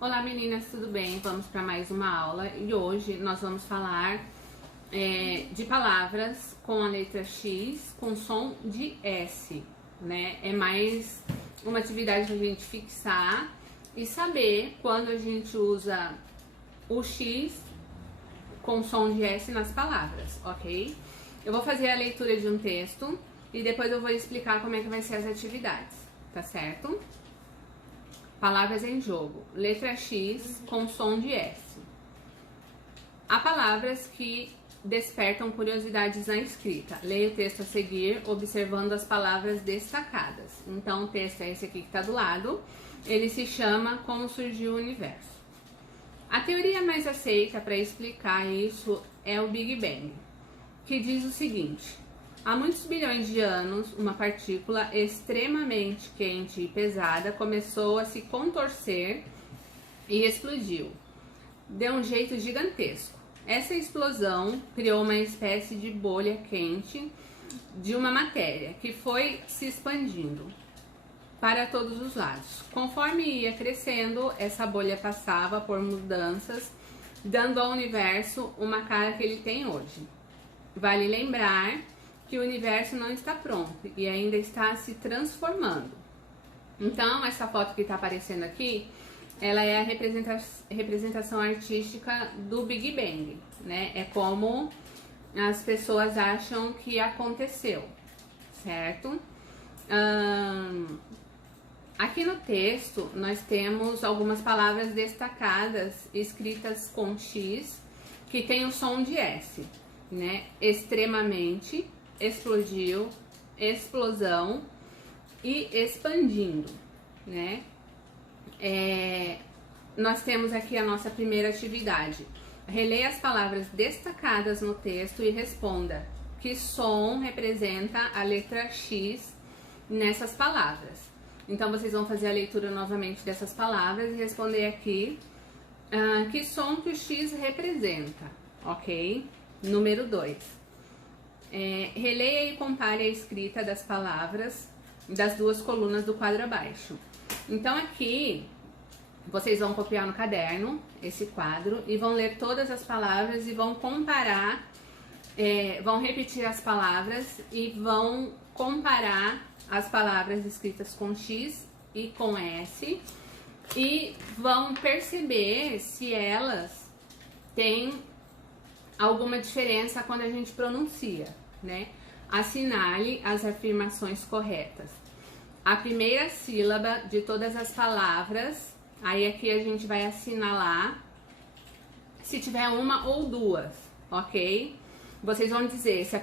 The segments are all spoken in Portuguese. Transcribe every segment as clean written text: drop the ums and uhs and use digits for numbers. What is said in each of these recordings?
Olá meninas, tudo bem? Vamos para mais uma aula e hoje nós vamos falar de palavras com a letra X com som de S, né? É mais uma atividade para a gente fixar e saber quando a gente usa o X com som de S nas palavras, ok? Eu vou fazer a leitura de um texto e depois eu vou explicar como é que vai ser as atividades, tá certo? Palavras em jogo. Letra X com som de S. Há palavras que despertam curiosidades na escrita. Leia o texto a seguir, observando as palavras destacadas. Então, o texto é esse aqui que está do lado. Ele se chama Como Surgiu o Universo. A teoria mais aceita para explicar isso é o Big Bang, que diz o seguinte: há muitos bilhões de anos, uma partícula extremamente quente e pesada começou a se contorcer e explodiu. Deu um jeito gigantesco. Essa explosão criou uma espécie de bolha quente de uma matéria que foi se expandindo para todos os lados. Conforme ia crescendo, essa bolha passava por mudanças, dando ao universo uma cara que ele tem hoje. Vale lembrar que o universo não está pronto e ainda está se transformando. Então, essa foto que está aparecendo aqui, ela é a representação artística do Big Bang, né? É como as pessoas acham que aconteceu, certo? Aqui no texto, nós temos algumas palavras destacadas, escritas com X, que tem o som de S, né? Extremamente, explodiu, explosão e expandindo, né? Nós temos aqui a nossa primeira atividade. Releia as palavras destacadas no texto e responda que som representa a letra X nessas palavras. Então, vocês vão fazer a leitura novamente dessas palavras e responder aqui que som que o X representa, ok? Número 2. Releia e compare a escrita das palavras das duas colunas do quadro abaixo. Então aqui vocês vão copiar no caderno esse quadro e vão ler todas as palavras e vão comparar, vão repetir as palavras e vão comparar as palavras escritas com X e com S e vão perceber se elas têm alguma diferença quando a gente pronuncia, né? Assinale as afirmações corretas. A primeira sílaba de todas as palavras, aí aqui a gente vai assinalar se tiver uma ou duas, ok? Vocês vão dizer se a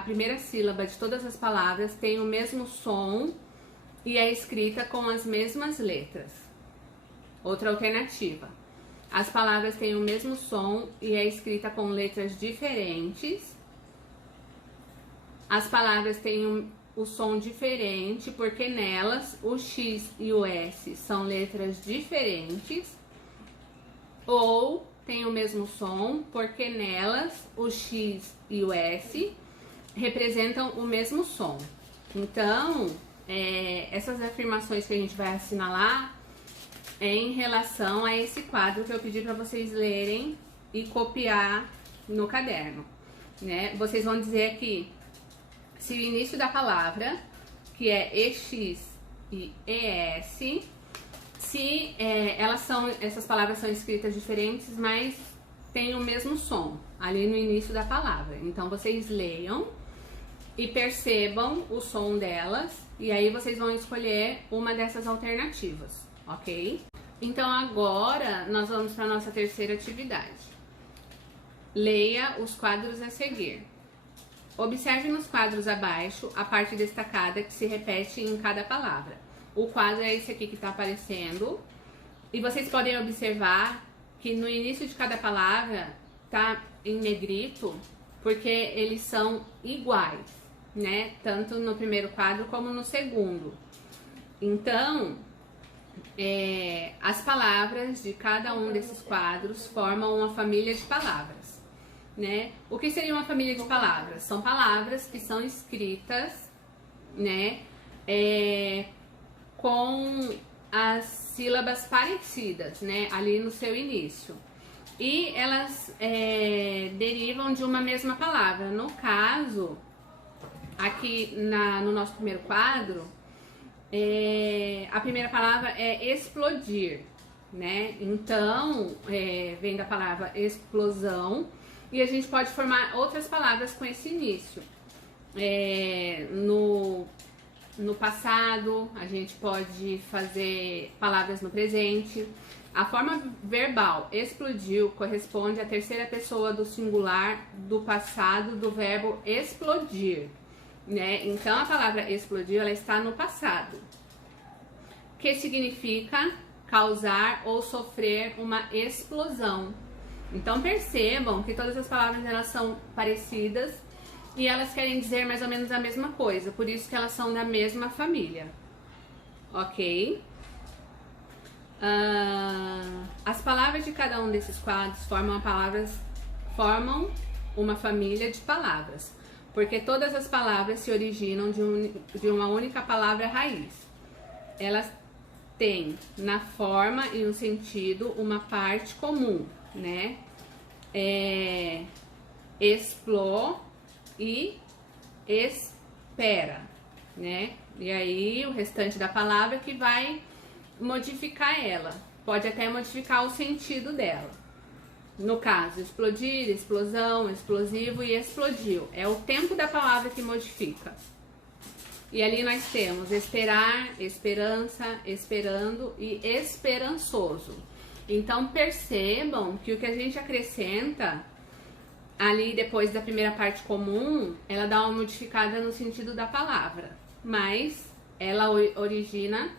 primeira sílaba de todas as palavras tem o mesmo som e é escrita com as mesmas letras. Outra alternativa: as palavras têm o mesmo som e é escrita com letras diferentes. As palavras têm o som diferente porque nelas o X e o S são letras diferentes. Ou tem o mesmo som porque nelas o X e o S representam o mesmo som. Então, essas afirmações que a gente vai assinalar em relação a esse quadro que eu pedi para vocês lerem e copiar no caderno, né? Vocês vão dizer aqui se o início da palavra, que é EX e ES, se essas palavras são escritas diferentes, mas tem o mesmo som ali no início da palavra. Então vocês leiam e percebam o som delas e aí vocês vão escolher uma dessas alternativas, ok? Então agora nós vamos para a nossa terceira atividade. Leia os quadros a seguir. Observe nos quadros abaixo a parte destacada que se repete em cada palavra. O quadro é esse aqui que está aparecendo. E vocês podem observar que no início de cada palavra está em negrito, porque eles são iguais, né? Tanto no primeiro quadro como no segundo. Então, as palavras de cada um desses quadros formam uma família de palavras, né? O que seria uma família de palavras? São palavras que são escritas, né, com as sílabas parecidas, né, ali no seu início. E elas derivam de uma mesma palavra. No caso, aqui no nosso primeiro quadro, a primeira palavra é explodir, né? Então, vem da palavra explosão, e a gente pode formar outras palavras com esse início. No passado, a gente pode fazer palavras no presente. A forma verbal explodiu corresponde à terceira pessoa do singular do passado do verbo explodir, né? Então, a palavra explodir, ela está no passado, que significa causar ou sofrer uma explosão. Então, percebam que todas as palavras, elas são parecidas e elas querem dizer mais ou menos a mesma coisa, por isso que elas são da mesma família, ok? As palavras de cada um desses quadros formam uma família de palavras, porque todas as palavras se originam de uma única palavra raiz. Elas têm na forma e no sentido uma parte comum, né? Explo e espera, né? E aí o restante da palavra que vai modificar ela, pode até modificar o sentido dela. No caso, explodir, explosão, explosivo e explodiu. É o tempo da palavra que modifica. E ali nós temos esperar, esperança, esperando e esperançoso. Então percebam que o que a gente acrescenta ali depois da primeira parte comum, ela dá uma modificada no sentido da palavra, mas ela origina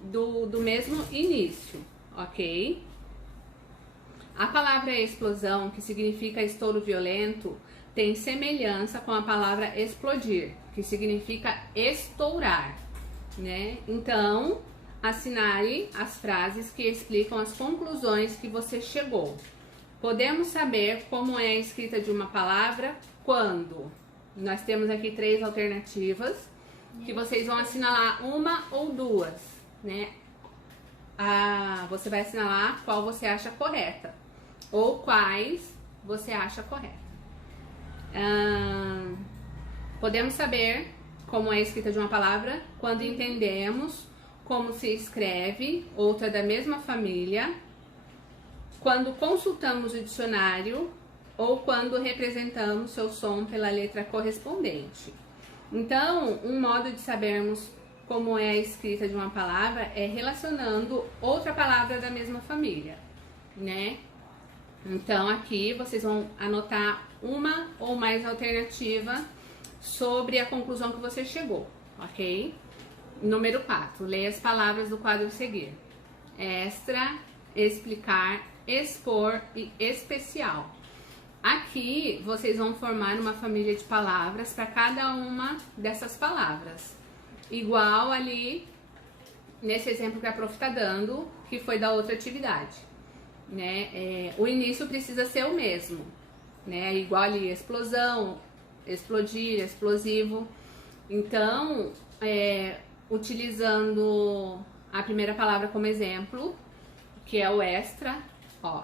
do mesmo início, ok? A palavra explosão, que significa estouro violento, tem semelhança com a palavra explodir, que significa estourar, né? Então, assinale as frases que explicam as conclusões que você chegou. Podemos saber como é a escrita de uma palavra quando? Nós temos aqui 3 alternativas, que vocês vão assinalar uma ou duas, né? Você vai assinalar qual você acha correta, ou quais você acha correta. Podemos saber como é a escrita de uma palavra quando entendemos como se escreve outra da mesma família, quando consultamos o dicionário ou quando representamos seu som pela letra correspondente. Então, um modo de sabermos como é a escrita de uma palavra é relacionando outra palavra da mesma família, né? Então, aqui vocês vão anotar uma ou mais alternativa sobre a conclusão que você chegou, ok? Número 4, leia as palavras do quadro a seguir. Extra, explicar, expor e especial. Aqui vocês vão formar uma família de palavras para cada uma dessas palavras, igual ali nesse exemplo que a prof está dando, que foi da outra atividade, né? O início precisa ser o mesmo, né? Igual ali explosão, explodir, explosivo. Então, utilizando a primeira palavra como exemplo, que é o extra, ó.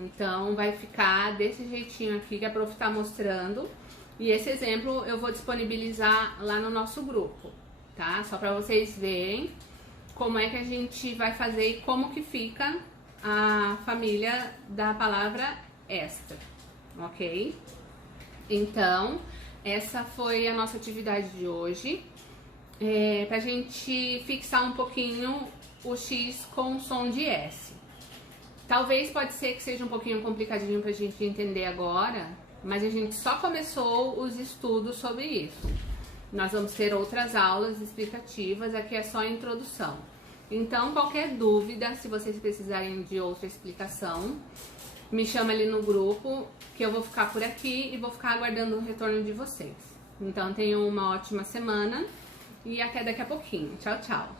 Então, vai ficar desse jeitinho aqui que a prof tá mostrando. E esse exemplo eu vou disponibilizar lá no nosso grupo, tá? Só para vocês verem como é que a gente vai fazer e como que fica a família da palavra extra, ok? Então, essa foi a nossa atividade de hoje. Pra gente fixar um pouquinho o X com som de S. Talvez pode ser que seja um pouquinho complicadinho pra gente entender agora, mas a gente só começou os estudos sobre isso. Nós vamos ter outras aulas explicativas, aqui é só a introdução. Então, qualquer dúvida, se vocês precisarem de outra explicação, me chama ali no grupo, que eu vou ficar por aqui e vou ficar aguardando o retorno de vocês. Então, tenham uma ótima semana e até daqui a pouquinho. Tchau, tchau!